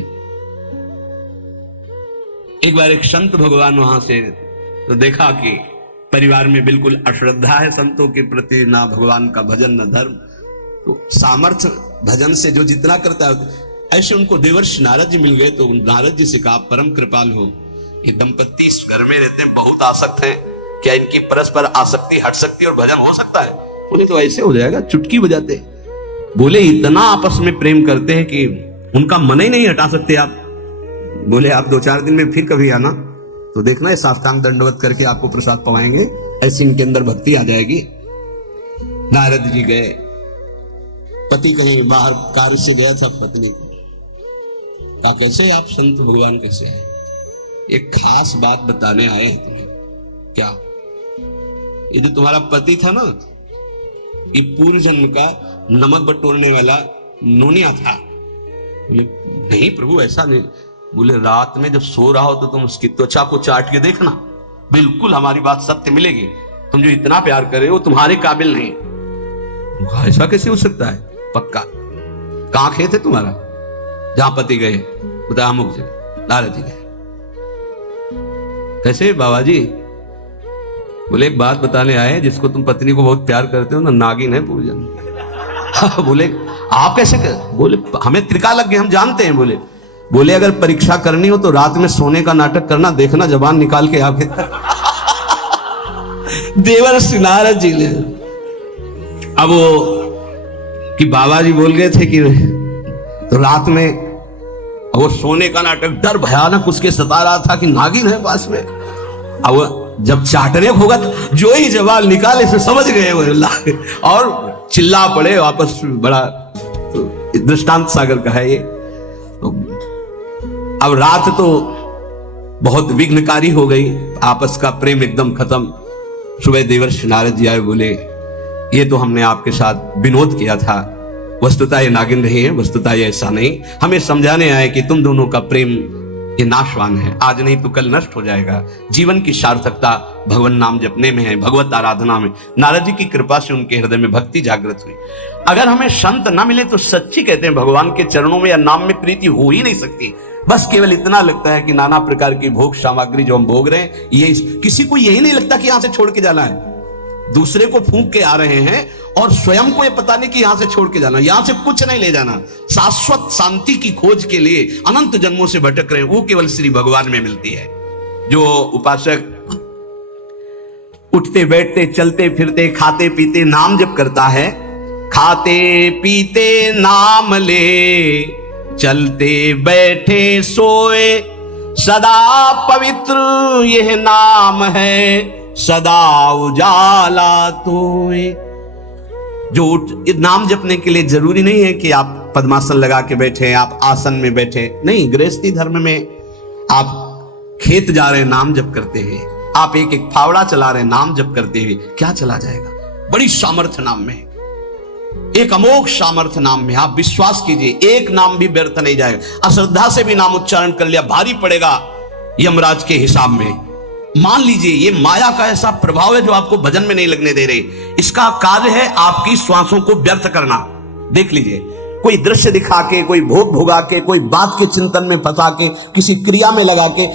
एक बार एक संत भगवान वहां से तो देखा कि परिवार में बिल्कुल अश्रद्धा है संतों के प्रति, ना भगवान का भजन न धर्म। तो सामर्थ्य भजन से जो जितना करता है, ऐसे उनको देवर्षि नारद जी मिल गए। तो नारद जी से कहा, परम कृपाल हो, ये दंपति इस घर में रहते हैं, बहुत आसक्त हैं, क्या इनकी परस्पर आसक्ति हट सकती है और भजन हो सकता है? बोले तो ऐसे हो जाएगा, चुटकी बजाते। बोले इतना आपस में प्रेम करते हैं कि उनका मन ही नहीं हटा सकते आप। बोले आप 2-4 दिन में फिर कभी आना तो देखना, ये साष्टांग दंडवत करके आपको प्रसाद पवाएंगे, ऐसी इनके अंदर भक्ति आ जाएगी। नारद जी गए, पति कहीं बाहर कार्य से गया था, पत्नी कहा कैसे आप संत भगवान कैसे है? एक खास बात बताने आए हैं तुम्हें। क्या? ये जो तुम्हारा पति था ना, ये पूर्व जन्म का नमक बटोरने वाला नोनिया था। बोले नहीं प्रभु ऐसा नहीं। बोले रात में जब सो रहा हो तो तुम उसकी त्वचा को चाट के देखना, बिल्कुल हमारी बात सत्य मिलेगी। तुम जो इतना प्यार कर रहे हो तुम्हारे काबिल नहीं। ऐसा कैसे हो सकता है? पक्का। कहां खेत है तुम्हारा? जहां पति गए बता, अमुक जगह। नारद जी गए, कैसे बाबा जी? बोले एक बात बताने आए, जिसको तुम पत्नी को बहुत प्यार करते हो ना, नागिन है पूजन। बोले आप कैसे कर? बोले हमें त्रिका लग गए, हम जानते हैं। बोले अगर परीक्षा करनी हो तो रात में सोने का नाटक करना, देखना जबान निकाल के आगे। देवर्षि नारद जी ने, अब वो कि बाबा जी बोल गए थे कि तो रात में वो सोने का नाटक, डर भयानक उसके सता रहा था कि नागिन है पास में। अब जब चाटने होगा तो जो ही जवाब निकाले से समझ गए वो और चिल्ला पड़े वापस। बड़ा तो दृष्टांत सागर का है ये। अब रात तो बहुत विघ्नकारी हो गई, आपस का प्रेम एकदम खत्म। सुबह देवर्षि नारद जी आए, बोले ये तो हमने आपके साथ विनोद किया था, वस्तुतः ये नागिन रही है, वस्तुतः ये ऐसा नहीं। हमें समझाने आए कि तुम दोनों का प्रेम ये नाशवान है, आज नहीं तो कल नष्ट हो जाएगा। जीवन की सार्थकता भगवान नाम जपने में है, भगवत आराधना में। नारद जी की कृपा से उनके हृदय में भक्ति जागृत हुई। अगर हमें संत ना मिले तो सच्ची कहते हैं भगवान के चरणों में या नाम में प्रीति हो ही नहीं सकती। बस केवल इतना लगता है कि नाना प्रकार की भोग सामग्री जो हम भोग रहे हैं, ये किसी को यही नहीं लगता कि यहां से छोड़ के जाना है। दूसरे को फूंक के आ रहे हैं और स्वयं को ये पता नहीं कि यहां से छोड़ के जाना, यहां से कुछ नहीं ले जाना। शाश्वत शांति की खोज के लिए अनंत जन्मों से भटक रहे हैं, वो केवल श्री भगवान में मिलती है। जो उपासक उठते बैठते चलते फिरते खाते पीते नाम जप करता है, खाते पीते नाम ले, चलते बैठे सोए, सदा पवित्र यह नाम है, सदा उजाला तोए। जो नाम जपने के लिए जरूरी नहीं है कि आप पद्मासन लगा के बैठे, आप आसन में बैठे, नहीं। गृहस्थी धर्म में आप खेत जा रहे हैं नाम जप करते हैं, आप एक एक फावड़ा चला रहे हैं नाम जप करते हुए, क्या चला जाएगा? बड़ी सामर्थ्य नाम में, एक अमोघ सामर्थ्य नाम में। आप विश्वास कीजिए, एक नाम भी व्यर्थ नहीं जाएगा। अश्रद्धा से भी नाम उच्चारण कर लिया, भारी पड़ेगा यमराज के हिसाब में। मान लीजिए ये माया का ऐसा प्रभाव है जो आपको भजन में नहीं लगने दे रहे। इसका कार्य है आपकी श्वासों को व्यर्थ करना। देख लीजिए, कोई दृश्य दिखा के, कोई भोग भोगा के, कोई बात के चिंतन में फंसा के, किसी क्रिया में लगा के,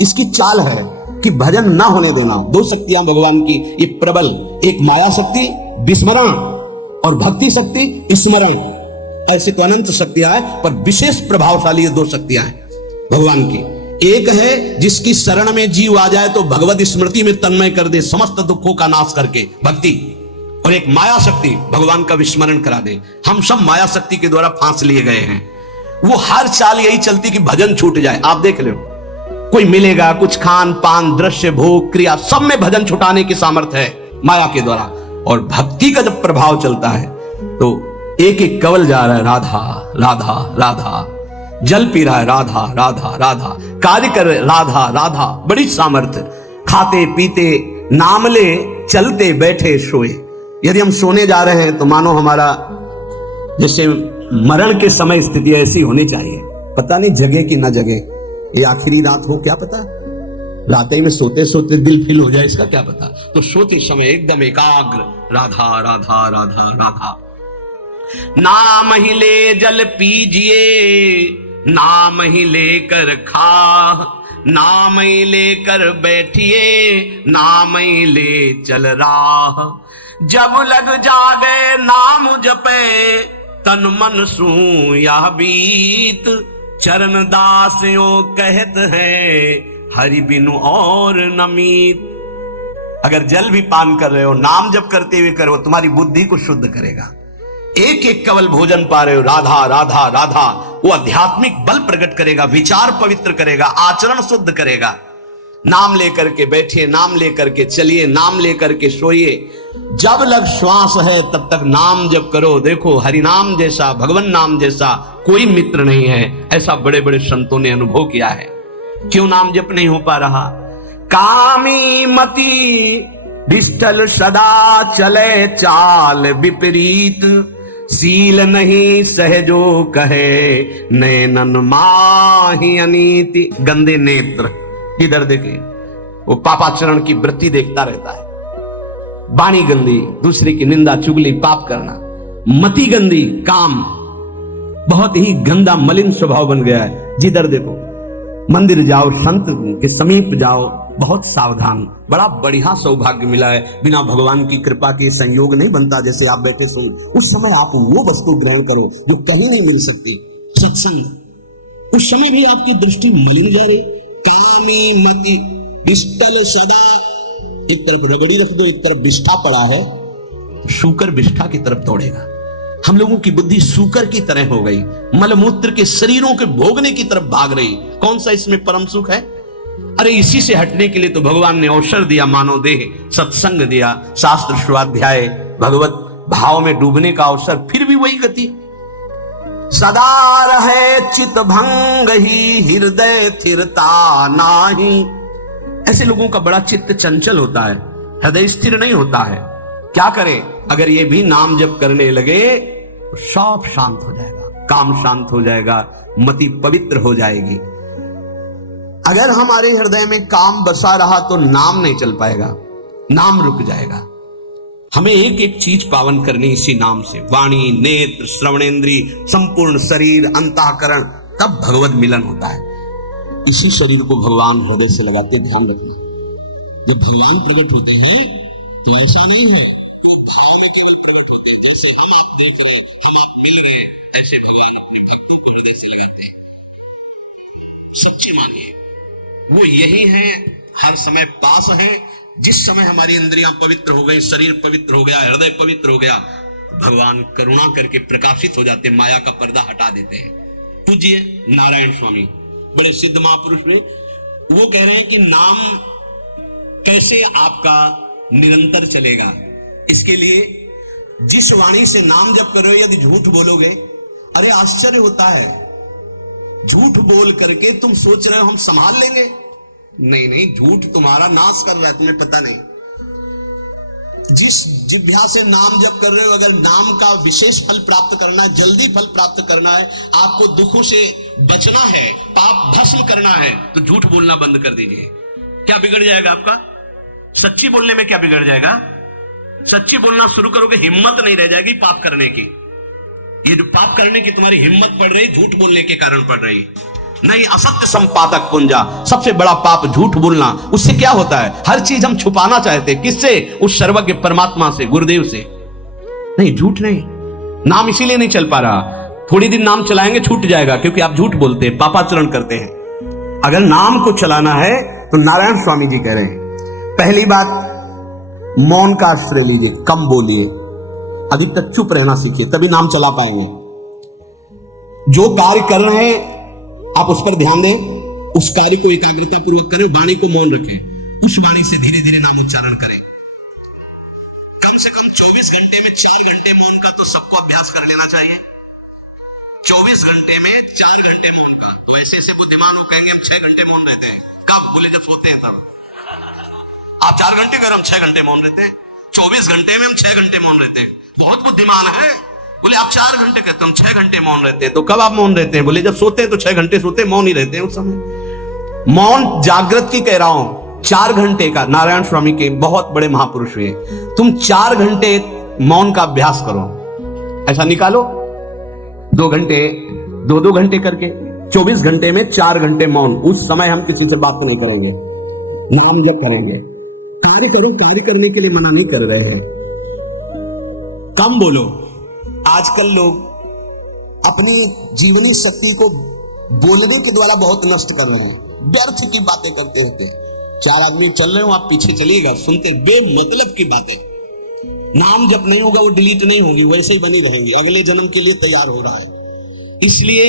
इसकी चाल है कि भजन ना होने देना। दो शक्तियां भगवान की ये प्रबल, एक माया शक्ति विस्मरण और भक्ति शक्ति स्मरण। ऐसे तो अनंत शक्तियां हैं, पर विशेष प्रभावशाली ये दो शक्तियां हैं भगवान की। एक है जिसकी शरण में जीव आ जाए तो भगवत स्मृति में तन्मय कर दे, समस्त दुखों का नाश करके, भक्ति। और एक माया शक्ति भगवान का विस्मरण करा दे। हम सब माया शक्ति के द्वारा फांस लिए गए हैं। वो हर चाल यही चलती कि भजन छूट जाए। आप देख लो, कोई मिलेगा, कुछ खान पान दृश्य भोग क्रिया सब में भजन छुटाने की सामर्थ्य है माया के द्वारा। और भक्ति का जब प्रभाव चलता है तो एक एक कवल जा रहा है, राधा राधा राधा, जल पी रहा है, राधा राधा राधा, कार्य कर रहे, राधा राधा, बड़ी सामर्थ्य। खाते पीते नाम ले, चलते बैठे सोए। यदि हम सोने जा रहे हैं तो मानो हमारा जैसे मरण के समय स्थिति ऐसी होनी चाहिए। पता नहीं जगे कि ना जगे, ये आखिरी रात हो, क्या पता। रात में सोते सोते दिल फील हो जाए, इसका क्या पता। तो सोते समय एकदम एकाग्र, राधा राधा राधा राधा। नाम ही ले जल पीजिए, नाम ही लेकर खा, नाम ही लेकर बैठिए, नाम ही ले चल राह। जब लग जागे नाम जपे, तन मन सू यह बीत, चरण दासियों कहत है, हरि बिनु और नमीत। अगर जल भी पान कर रहे हो, नाम जप करते हुए करो, तुम्हारी बुद्धि को शुद्ध करेगा। एक एक कवल भोजन पा रहे हो, राधा राधा राधा, वो आध्यात्मिक बल प्रकट करेगा, विचार पवित्र करेगा, आचरण शुद्ध करेगा। नाम लेकर के बैठिए, नाम लेकर के चलिए, नाम लेकर के सोइए। जब लग श्वास है तब तक नाम जप करो। देखो, हरि नाम जैसा, भगवान नाम जैसा कोई मित्र नहीं है, ऐसा बड़े बड़े संतों ने अनुभव किया है। क्यों नाम जप नहीं हो पा रहा? कामी मति डिस्टल सदा चले चाल विपरीत, सील नहीं सहजो कहे, नैनन माही अनीति। गंदे नेत्र, इधर देखे, वो पापाचरण की वृत्ति देखता रहता है। वाणी गंदी, दूसरे की निंदा चुगली पाप करना। मति गंदी, काम बहुत ही गंदा मलिन स्वभाव बन गया है। जिधर देखो, मंदिर जाओ, संत के समीप जाओ, बहुत सावधान। बड़ा बढ़िया सौभाग्य मिला है। बिना भगवान की कृपा के संयोग नहीं बनता। जैसे आप बैठे सो, उस समय आप वो वस्तु ग्रहण करो जो कहीं नहीं मिल सकती, सत्संग। उस समय भी आपकी दृष्टि मलिन जा रही। कामी मति विष्टल सदा, एक तरफ रगड़ी रख दो, एक तरफ विष्ठा पड़ा है, शूकर विष्ठा की तरफ दौड़ेगा। हम लोगों की बुद्धि शूकर की तरह हो गई, मलमूत्र के शरीरों के भोगने की तरफ भाग रही। कौन सा इसमें परम सुख है? अरे इसी से हटने के लिए तो भगवान ने अवसर दिया, मानव देह, सत्संग दिया, शास्त्र स्वाध्याय, भगवत भाव में डूबने का अवसर। फिर भी वही गति। सदा रहे चित भंग ही हृदय स्थिरता नाही। ऐसे लोगों का बड़ा चित्त चंचल होता है, हृदय स्थिर नहीं होता है। क्या करें? अगर ये भी नाम जप करने लगे तो सब शांत हो जाएगा, काम शांत हो जाएगा, मति पवित्र हो जाएगी। अगर हमारे हृदय में काम बसा रहा तो नाम नहीं चल पाएगा, नाम रुक जाएगा। हमें एक एक चीज पावन करनी इसी नाम से, वाणी, नेत्र, श्रवणेन्द्री, संपूर्ण शरीर, अंतःकरण, तब भगवत मिलन होता है। इसी शरीर को भगवान हृदय से लगाते, ध्यान रखना। जब भगवान प्रकट होते हैं तो ऐसा नहीं है सच्ची मानिए, वो यही है, हर समय पास है। जिस समय हमारी इंद्रियां पवित्र हो गई, शरीर पवित्र हो गया, हृदय पवित्र हो गया, भगवान करुणा करके प्रकाशित हो जाते, माया का पर्दा हटा देते हैं। पूज्य नारायण स्वामी बड़े सिद्ध महापुरुष ने, वो कह रहे हैं कि नाम कैसे आपका निरंतर चलेगा। इसके लिए जिस वाणी से नाम जप कर रहे हो, यदि झूठ बोलोगे, अरे आश्चर्य होता है, झूठ बोल करके तुम सोच रहे हो हम संभाल लेंगे। नहीं नहीं, झूठ तुम्हारा नाश कर रहा है, तुम्हें पता नहीं। जिस जिह्वा से नाम जप कर रहे हो, अगर नाम का विशेष फल प्राप्त करना है, जल्दी फल प्राप्त करना है, आपको दुखों से बचना है, पाप भस्म करना है, तो झूठ बोलना बंद कर दीजिए। क्या बिगड़ जाएगा आपका? सच्ची बोलने में क्या बिगड़ जाएगा? सच्ची बोलना शुरू करोगे, हिम्मत नहीं रह जाएगी पाप करने की। ये जो पाप करने की तुम्हारी हिम्मत पड़ रही, झूठ बोलने के कारण पड़ रही। नहीं, असत्य संपादक पुंजा, सबसे बड़ा पाप झूठ बोलना। उससे क्या होता है? हर चीज हम छुपाना चाहते, किससे? उस सर्वज्ञ परमात्मा से, गुरुदेव से। नहीं, झूठ नहीं। नाम इसीलिए नहीं चल पा रहा, थोड़ी दिन नाम चलाएंगे छूट जाएगा, क्योंकि आप झूठ बोलते हैं, पापाचरण करते हैं। अगर नाम को चलाना है तो नारायण स्वामी जी कह रहे हैं, पहली बात मौन का आश्रय लीजिए, कम बोलिए, अधिकतर चुप रहना सीखिए, तभी नाम चला पाएंगे। जो कार्य कर रहे हैं आप उस पर ध्यान दें, उस कार्य को एकाग्रता पूर्वक करें, वाणी को मौन रखें, उस वाणी से धीरे धीरे नाम उच्चारण करें। कम से कम 24 घंटे में 4 घंटे मौन का तो सबको अभ्यास कर लेना चाहिए। 24 घंटे में 4 घंटे मौन का। तो ऐसे ऐसे बुद्धिमान लोग कहेंगे हम 6 घंटे मौन रहते हैं। कब? बोले जब सोते हैं तब। आप 4 घंटे कर, हम 6 घंटे मौन रहते हैं। 24 घंटे में हम 6 घंटे मौन रहते हैं। बहुत बुद्धिमान है। बोले आप 4 घंटे कहते, हम 6 घंटे मौन रहते हैं। तो कब आप मौन रहते हैं? बोले जब सोते हैं तो 6 घंटे सोते हैं, मौन ही रहते हैं उस समय। मौन जागृत की कह रहा हूं, 4 घंटे का। नारायण स्वामी के बहुत बड़े महापुरुष हुए, तुम 4 घंटे मौन का अभ्यास करो, ऐसा निकालो 2 घंटे, 2 घंटे करके 24 घंटे में 4 घंटे मौन। उस समय हम किसी से बात नहीं करेंगे, नाम जप करेंगे। कार्य करो, कार्य करने के लिए मना नहीं कर रहे हैं, कम बोलो। आजकल लोग अपनी जीवनी शक्ति को बोलने के द्वारा बहुत नष्ट कर रहे हैं, व्यर्थ की बातें करते होते। 4 आदमी चल रहे हो, आप पीछे चलिएगा, सुनते बेमतलब की बातें। नाम जब नहीं होगा वो डिलीट नहीं होगी, वैसे ही बनी रहेंगी, अगले जन्म के लिए तैयार हो रहा है। इसलिए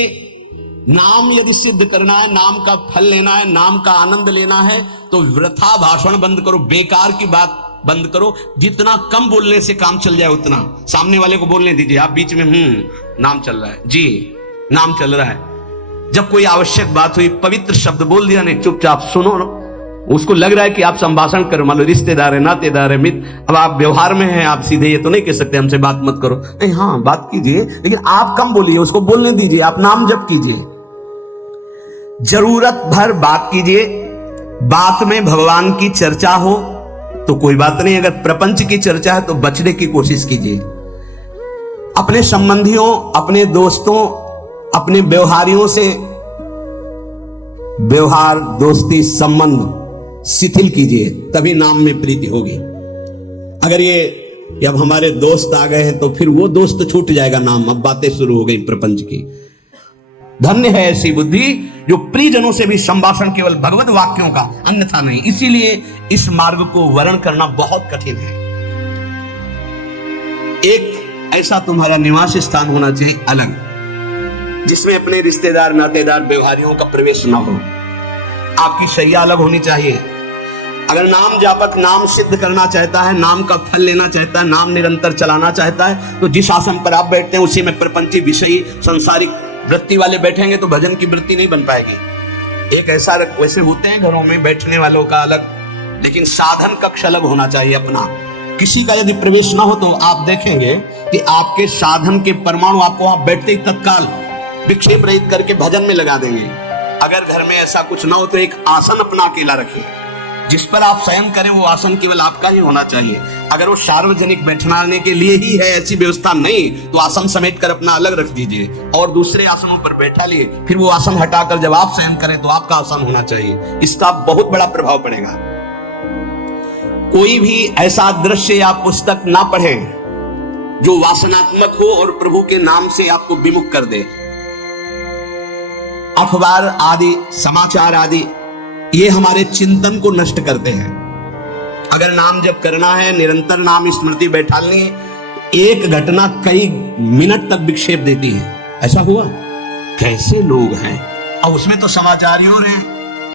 नाम यदि सिद्ध करना है, नाम का फल लेना है, नाम का आनंद लेना है, तो वृथा भाषण बंद करो, बेकार की बात बंद करो। जितना कम बोलने से काम चल जाए उतना। सामने वाले को बोलने दीजिए, आप बीच में नाम चल रहा है जी, नाम चल रहा है। जब कोई आवश्यक बात हुई, पवित्र शब्द बोल दिया, नहीं चुपचाप सुनो ना। उसको लग रहा है कि आप संभाषण करो, मान लो रिश्तेदार है, नातेदार है, मित्र, अब आप व्यवहार में हैं, आप सीधे ये तो नहीं कह सकते हमसे बात मत करो, नहीं, हाँ बात कीजिए, लेकिन आप कम बोलिए, उसको बोलने दीजिए, आप नाम जप कीजिए, जरूरत भर बात कीजिए। बात में भगवान की चर्चा हो तो कोई बात नहीं, अगर प्रपंच की चर्चा है तो बचने की कोशिश कीजिए। अपने संबंधियों, अपने दोस्तों, अपने व्यवहारियों से व्यवहार, दोस्ती, संबंध शिथिल कीजिए, तभी नाम में प्रीति होगी। अगर ये अब हमारे दोस्त आ गए हैं तो फिर वो दोस्त छूट जाएगा नाम, अब बातें शुरू हो गई प्रपंच की। धन्य है ऐसी बुद्धि जो प्रियजनों से भी संभाषण केवल भगवत वाक्यों का, अन्यथा नहीं। इसीलिए इस मार्ग को वर्ण करना बहुत कठिन है। एक ऐसा तुम्हारा निवास स्थान होना चाहिए अलग, जिसमें अपने रिश्तेदार, नातेदार, व्यवहारियों का प्रवेश न हो। आपकी शैया अलग होनी चाहिए, अगर नाम जापक नाम सिद्ध करना चाहता है, नाम का फल लेना चाहता है, नाम निरंतर चलाना चाहता है, तो जिस आसन पर आप बैठते हैं उसी में प्रपंची विषयी सांसारिक वृत्ति वाले बैठेंगे तो भजन की वृत्ति नहीं बन पाएगी। एक ऐसा वैसे होते हैं घरों में बैठने वालों का अलग, लेकिन साधन कक्ष अलग होना चाहिए अपना। किसी का यदि प्रवेश ना हो तो आप देखेंगे कि आपके साधन के परमाणु आपको वहां बैठते ही तत्काल विक्षेप रहित करके भजन में लगा देंगे। अगर घर में ऐसा कुछ ना हो तो एक आसन अपना अकेला रखिए, जिस पर आप शयन करें वो आसन केवल आपका ही होना चाहिए। अगर वो सार्वजनिक बैठने के लिए ही है, ऐसी व्यवस्था नहीं, तो आसन समेट कर अपना अलग रख दीजिए और दूसरे आसनों पर बैठा लिए, फिर वो आसन हटाकर जब आप शयन करें तो आपका आसन होना चाहिए। इसका बहुत बड़ा प्रभाव पड़ेगा। कोई भी ऐसा दृश्य या पुस्तक ना पढ़े जो वासनात्मक हो और प्रभु के नाम से आपको विमुख कर दे। अखबार आदि, समाचार आदि, ये हमारे चिंतन को नष्ट करते हैं। अगर नाम जप करना है, निरंतर नाम स्मृति बैठालनी, एक घटना कई मिनट तक विक्षेप देती है। ऐसा हुआ, कैसे लोग हैं, और उसमें तो समाचार ही हो रहे हैं,